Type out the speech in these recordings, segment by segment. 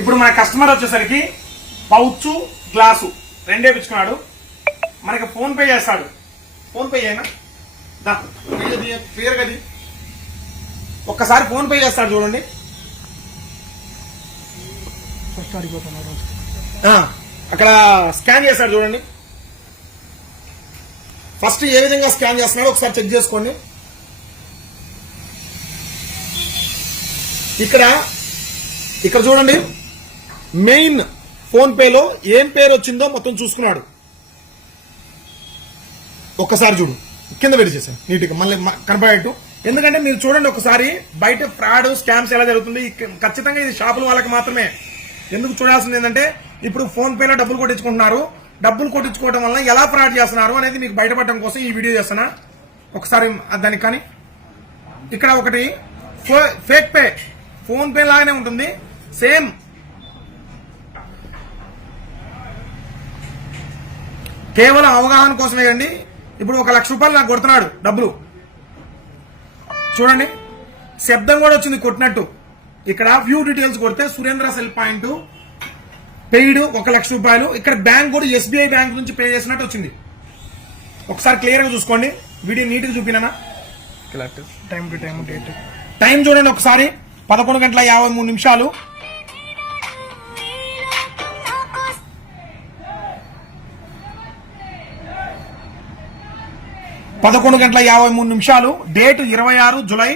ఇప్పుడు మన కస్టమర్ వచ్చేసరికి పౌచ్ గ్లాసు రెండే పిచ్చుకున్నాడు. మనకి ఫోన్ పే చేస్తాడు. ఫోన్ పే చేయనా క్లియర్ గది ఒక్కసారి ఫోన్ పే చేస్తాడు చూడండి. అక్కడ స్కాన్ చేస్తాడు చూడండి. ఫస్ట్ ఏ విధంగా స్కాన్ చేస్తున్నాడో ఒకసారి చెక్ చేసుకోండి. ఇక్కడ చూడండి, మెయిన్ ఫోన్ పేలో ఏం పేరు వచ్చిందో మొత్తం చూసుకున్నాడు. ఒక్కసారి చూడు, కింద పెట్టి చేశాను నీట్గా మళ్ళీ కనపడేట్టు. ఎందుకంటే మీరు చూడండి ఒకసారి, బయట ఫ్రాడ్ స్కామ్స్ ఎలా జరుగుతుంది. ఖచ్చితంగా ఇది షాపుల వాళ్ళకి మాత్రమే. ఎందుకు చూడాల్సింది ఏంటంటే, ఇప్పుడు ఫోన్ పేలో డబ్బులు కొట్టించుకుంటున్నారు. డబ్బులు కొట్టించుకోవడం వల్ల ఎలా ఫ్రాడ్ చేస్తున్నారు అనేది మీకు బయటపడడం కోసం ఈ వీడియో చేస్తున్నా. ఒకసారి దానికి కానీ ఇక్కడ ఒకటి ఫేక్ పే, ఫోన్ పే లాగానే ఉంటుంది సేమ్. కేవలం అవగాహన కోసమే అండి. ఇప్పుడు 1 లక్ష రూపాయలు నాకు కొడుతున్నాడు డబ్బులు. చూడండి, శబ్దం కూడా వచ్చింది కొట్టినట్టు. ఇక్కడ వ్యూ డీటెయిల్స్ కొడితే సురేంద్ర సెల్ పాయింట్ పెయిడ్ 1 లక్ష రూపాయలు. ఇక్కడ బ్యాంక్ కూడా ఎస్బీఐ బ్యాంక్ నుంచి పే చేసినట్టు వచ్చింది. ఒకసారి క్లియర్ గా చూసుకోండి. వీడియో నీట్ గా చూపినా. Time to time date time చూడండి ఒకసారి, 11:53. 11:53. Date 26 July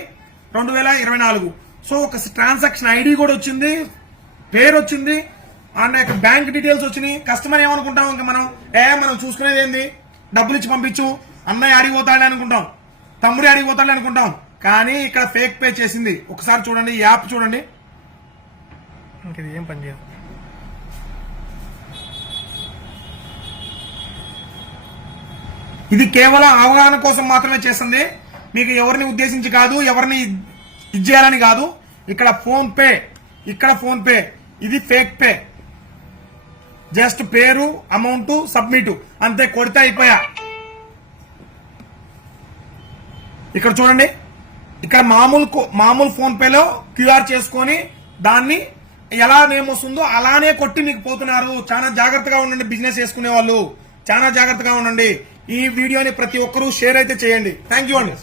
2024. సో ఒక ట్రాన్సాక్షన్ ఐడి కూడా వచ్చింది, పేరు వచ్చింది, అండ్ బ్యాంక్ డీటెయిల్స్ వచ్చినాయి. కస్టమర్ ఏమనుకుంటాం, ఇంకా మనం చూసుకునేది ఏంది, డబ్బులు ఇచ్చి పంపించు, అన్నయ్య ఆడిపోతాడే అనుకుంటాం, తమ్ముడి ఆడిపోతాడే అనుకుంటాం. కానీ ఇక్కడ ఫేక్ పే చేసింది. ఒకసారి చూడండి, యాప్ చూడండి. ఇది ఏం పని చేయదు. ఇది కేవలం అవగాహన కోసం మాత్రమే చేస్తుంది. మీకు ఎవరిని ఉద్దేశించి కాదు, ఎవరిని ఇచ్చేయాలని కాదు. ఇక్కడ ఫోన్ పే, ఇది ఫేక్ పే. జస్ట్ పేరు, అమౌంట్, సబ్మిట్ అంతే, కొడితే అయిపోయా. ఇక్కడ చూడండి, ఇక్కడ మామూలు ఫోన్ పేలో క్యూఆర్ చేసుకొని దాన్ని ఎలా నేమ్ వస్తుందో అలానే కొట్టి మీకు పోతున్నారు. చాలా జాగ్రత్తగా ఉండండి, బిజినెస్ చేసుకునే వాళ్ళు చాలా జాగ్రత్తగా ఉండండి. ఈ వీడియోని ప్రతి ఒక్కరూ షేర్ అయితే చేయండి. థ్యాంక్ యూ అండి.